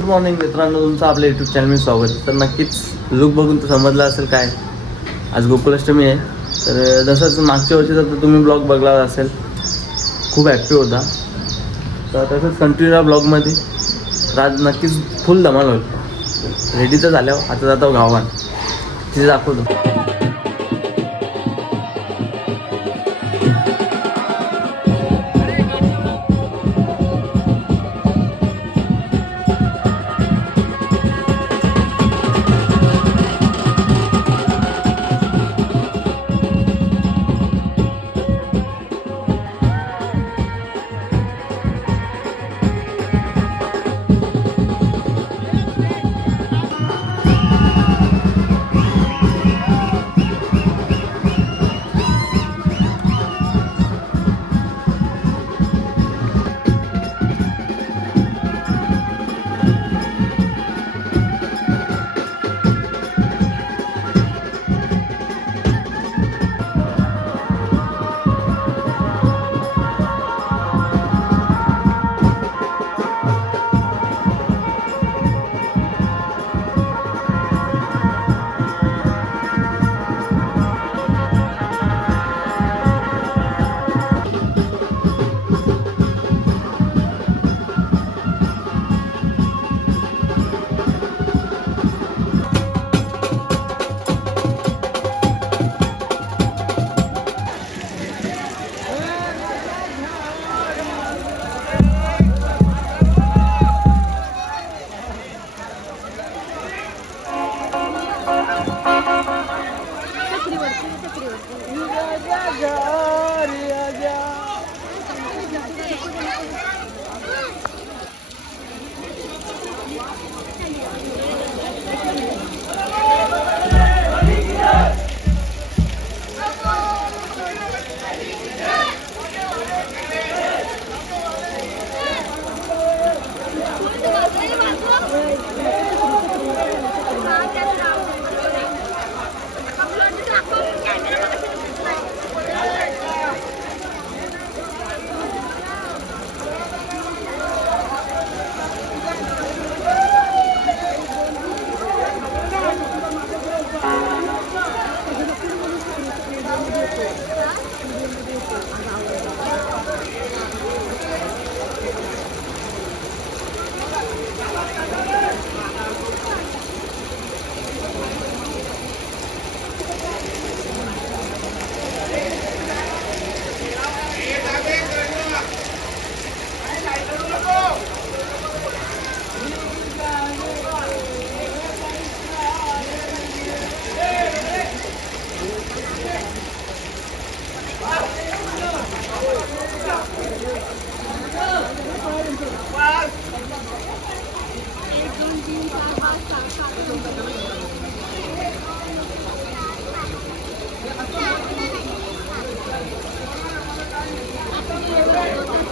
Good morning मित्रांनो तुमचं आपल्या युट्यूब चॅनल स्वागत तर नक्कीच लुक बघून तर समजलं असेल काय. आज गोकुलाष्टमी आहे. तर जसंच मागच्या वर्षी तर तुम्ही ब्लॉग बघला असेल खूप ॲक्टिव्ह होता. तर तसंच कंटिन्यू ब्लॉगमध्ये तर आज नक्कीच फुल धमाल होईल. रेडी तर झाल्यावर आता जातो गावात. तिथे दाखवतो.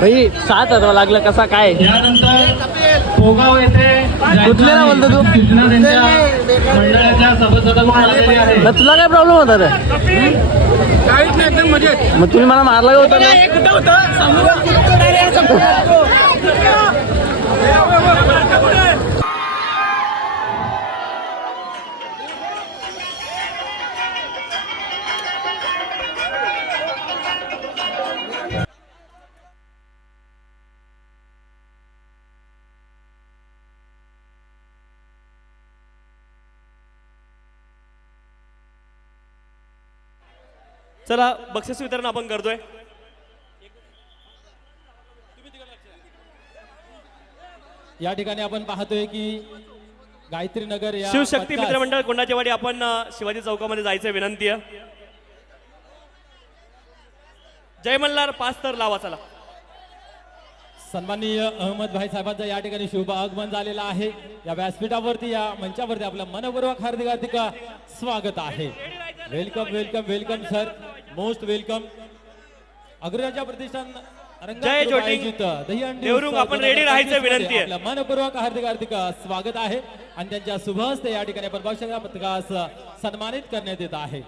भाई सात हजार लागलं कसा काय? पोगाव येथे कुठल्याला बोलतो तू? मग तुला काय प्रॉब्लेम होता रे मग तुम्ही मला मारला का होता ना? चला बक्षीस वितरण आपण करतोय. या ठिकाणी आपण पाहतोय की गायत्री नगर या शिवशक्ती मित्रमंडळ कोंडाच्या वाडी आपण अ, शिवाजी चौकामध्ये जायचं विनंती आहे. जय मल्हार पाच तर लावा चला. सन्माननीय अहमद भाई साहेबांचं या ठिकाणी शुभ आगमन झालेलं आहे. या व्यासपीठावरती या मंचावरती आपलं मनपूर्वक हार्दिक हार्दिक स्वागत आहे. Welcome welcome welcome sir most welcome Agraraja प्रतिष्ठान जय जोटिंग. आपण ready राहायचं 2025 विनंती आहे. मनपूर्वक हार्दिक हार्दिक स्वागत आहे. आणि त्यांच्या शुभ हस्ते या ठिकाणी आपण पथकास सन्मानित करण्यात येत आहे.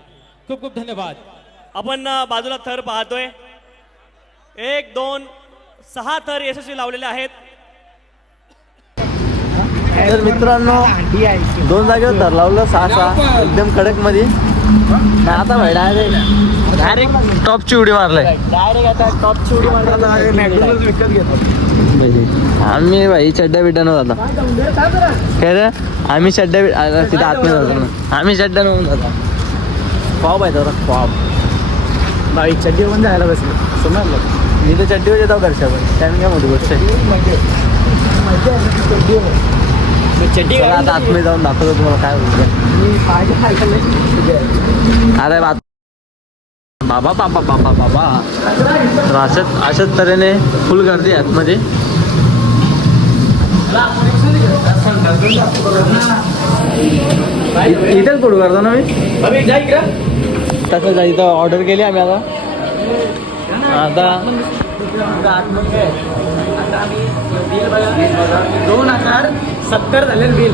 खूप खूप धन्यवाद. आपण बाजूला थर पाहतोय. एक दोन सहा थर यशस्वी लावलेले आहेत. तर मित्रांनो दोन जागेवर तर लावलं सहा सहा. एकदम कडकमध्ये आता भाई डायरेक्ट टॉपची उडी मारलाय. डायरेक्ट आता टॉपची उडी आम्ही भाई चड्ड्या बिड्ड्यानं जातो काय रे? आम्ही बिड आता तिथं आतमध्ये जातो ना आम्ही चड्ड्या नव्हून जातो फॉब आहे जरा फॉब बाई चड्डी पण जायला बसलो. समजलं मी तर चड्डीवर येतो घरच्या पण. त्याने काय मोठी गोष्ट आहे? चला आता आतमध्ये जाऊन दाखवतो तुम्हाला काय होतं. अरे बा बाबा बाबा बाबा बाबा तर अशाच अशाच तऱ्हेने फुल गर्दी आतमध्ये इ- इथेच फोटो करतो ना मी. तसं जा इथं ऑर्डर केली आम्ही आता. आता दोन हजार सत्तर झाले बिल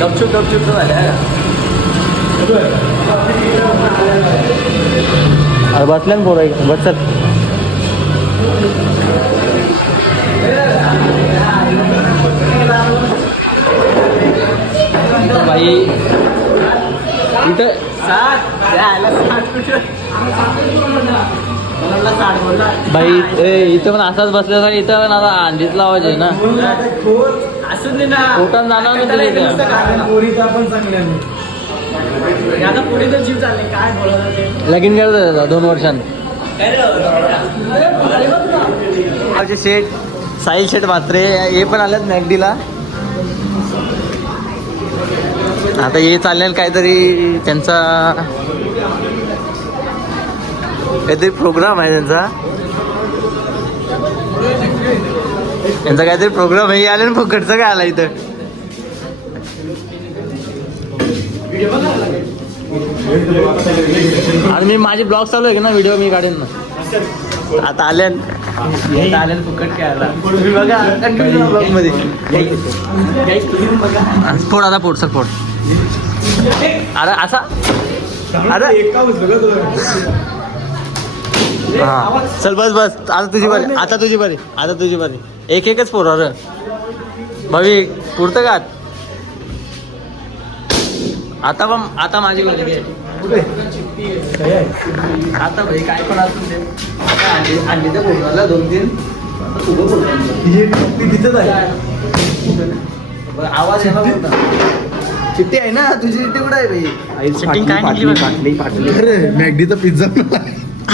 गपचूप गपचूप तर झाले. अरे बसल्या ना पोरं बसत बाई इथं बाई इथं पण असाच बसल्या तर इथं पण आता अंडीच लावायचे ना. पोटात जाणार नाही लगीन करत होता दोन वर्षांनी. शेट साहिल शेट मात्रे हे पण आलेत मॅगडीला. आता हे चाललेलं काहीतरी त्यांचा काहीतरी प्रोग्राम आहे त्यांचा. त्यांचा काहीतरी प्रोग्राम आहे आले ना फुकटचं काय आला इथं? आणि मी माझी ब्लॉग चालू आहे का ना? व्हिडिओ मी काढेन ना. आता आले आले फुकट काय आला तुम्ही बघा कंटिन्यू ब्लॉगमध्ये. फोड आता फोड सर फोड. अरे असा अरे हा. चल बस बस. आता तुझी बारी. आता तुझी बारी. आता तुझी बारी. एक एकच पोर अरे. भावी पुरतं का? आता पण आता माझी बारी घे. आता भाई काय पण असून दे. अंडीचा फोन झाला दोन तीन. तिथंच आहे. बरं, आवाज येणार होता चिठ्ठी आहे ना तुझी कुठे आहे भाई? काय फाटली फाटली अरे मॅगडीचा पिझ्झा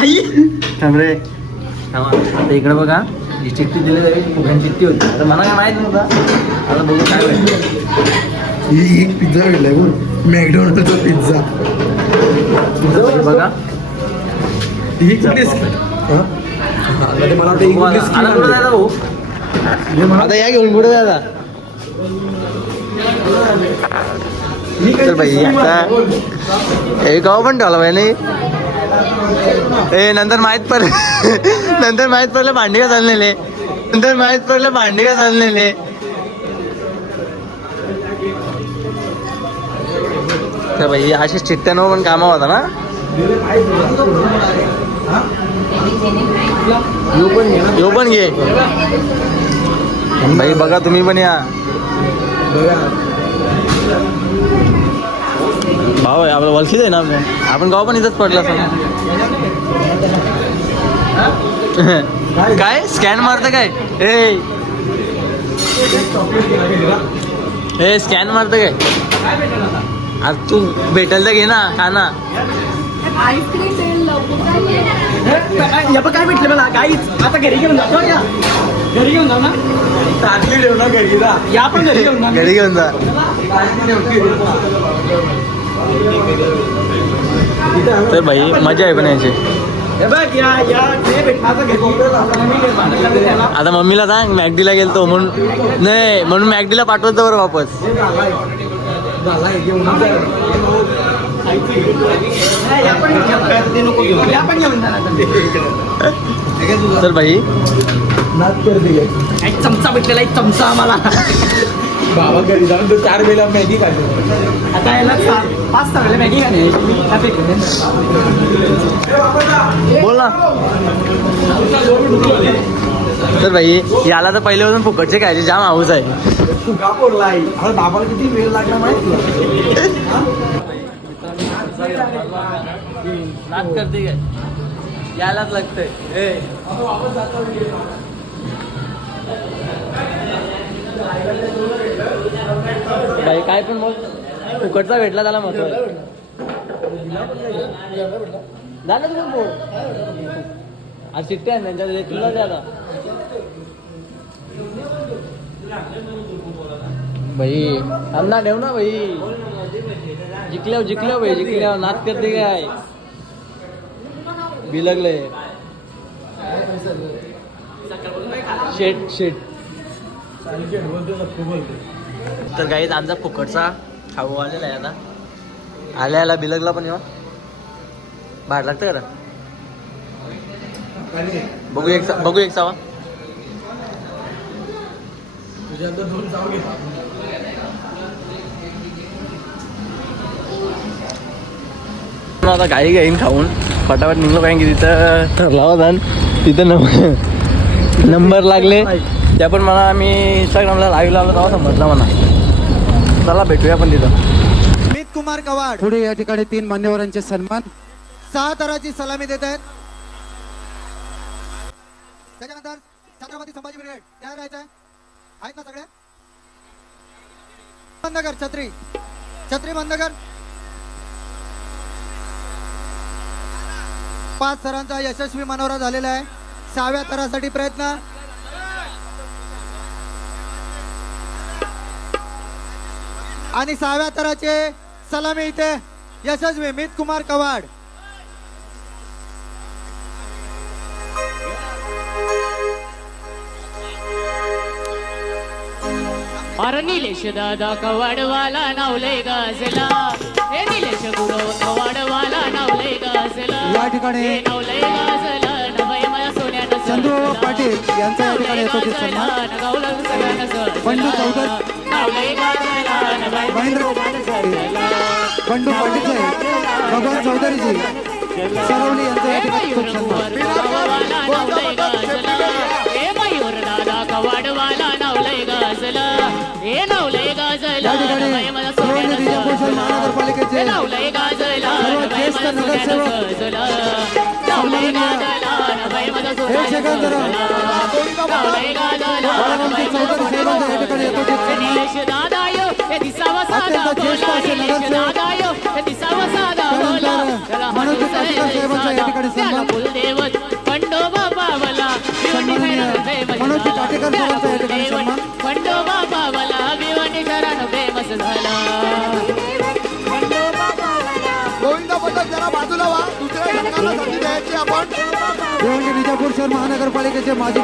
आई! थांबरे आता इकडे बघा. ही चिठ्ठी दिली जाईल फुग्यान चिठ्ठी होती. आता मला काय माहीत नव्हता. आता बघू काय माहिती ही एक पिझ्झा भेटलाय बघ. मॅकडॉनल्डचा पिझ्झा. बघा. ही हा? आता मला वाटतं या घेऊन ही काय तर भाई? आता हे गाव पण ठेवला भाई नाही ए नंतर माहीत पडलं नंतर माहीत पडलं भांडी का चाललेले नंतर माहीत पडलं भांडी का चाललेले तर भाई अशा चिठ्ठ्यांवर पण कामा होता ना? यो पण घे भाई बघा तुम्ही पण या. भाऊ आहे आपलं वलखीच आहे ना आपण आपण गाव पण इथंच पडलं असं काय? स्कॅन मारतं काय? ए. ए स्कॅन मारतं काय? आज तू भेटेल तर घे ना खा ना. आईस्क्रीम काय भेटलं मला? काहीच आता घरी घेऊन जातो या. घरी घेऊन जाऊ ना. टाकली ठेव ना घरी जा. या पण घरी घेऊन जा. घरी घेऊन जा. तर भाई मजा आहे पण याची. हे बघ या या. ते भेटला आता घरी. मी भांडायला लागलो त्याला. आता मम्मीला सांग मॅगडीला गेलतो म्हणून नाही म्हणून मॅगडीला पाठवतो बरं वापस. नाही, या पण घेऊन जा. ते नको घेऊ. या पण घेऊन जा ना. चल भाई। एक चमचा भेटलेला एक चमचा आम्हाला। बाबा घरी जाऊन तो चार वेळेला मॅगी खातो आता याला सा- पाच सहा वेळेला मॅगी खाणे त्या फेकून दे. बोल. ना तर भाई याला तर पहिल्यापासून फुकटचे खायचे जाम हाऊस आहे. बाबाला किती वेळ लागला माहिती काय? यायलाच लागतंय. भाई काय पण मग फुकटचा भेटला त्याला महत्त्व झालं तुम्ही बोल आज चिठ्ठी आहे त्यांच्या तुला द्या आता. भाई अन्ना ठेव ना भाई। जिंकल्यावर जिंकल्या भाई जिंकल्या नाच करते काय? बिलगले. शेट शेट. तर काही आमचा फुकटचा खाऊ आलेला आहे आता. आल्या आला बिलगला पण येऊ. बाहेर लागतं का बघू एक बघू एक सावा. आता काही घेईन खाऊन. फटाफट निघलो कारण की तिथं ठरला होता तिथं नंबर नंबर लागले. त्या पण मला आम्ही इंस्टाग्रामला लाईव्ह लावलं तेव्हा समजला म्हणा चला भेटूया पण तिथं. अमित कुमार कवाड. पुढे या ठिकाणी तीन मान्यवरांचे सन्मान. सहा तराची सलामी देत आहेत. त्याच्यानंतर छत्रपती संभाजी ब्रिगेड. काय राहायचं आहेत ना सगळे बंद कर छत्री. छत्री बंद कर पाच सरांचा यशस्वी मनोरा झालेला आहे. सहाव्या थरासाठी प्रयत्न. आणि सहाव्या थराचे सलामी इथे यशस्वी मित कुमार कवाड. अरे निलेश दादा कवाडवाला नावले गाजला. हे निलेश गुरु कवाडवाला नावले गाजला. या ठिकाणी नावले गाजला. नवय सोन्यानं पाटील यांचा या ठिकाणी सन्मान. बंडू चौधरी. नावले गाजला. नवय महेंद्र बंडू पाटील साहेब भगवान चौधरीजी सरवली यांचा या ठिकाणी खूप सन्मान. हे मयूर दादा कवाडवाला नावले गाजला. हे नावले गाजला मला महानगरपालिकेचे. नावलंय गाजला. नावलंय गाजला. नावलंय दादायो, हे दिसावा साधा निलेश. दादायो, हे दिसावा साधा मनोज या ठिकाणी सन्मान. कुलदैवत खंडोबा बाजूला आपण विजापूर शहर महानगरपालिकेचे माजी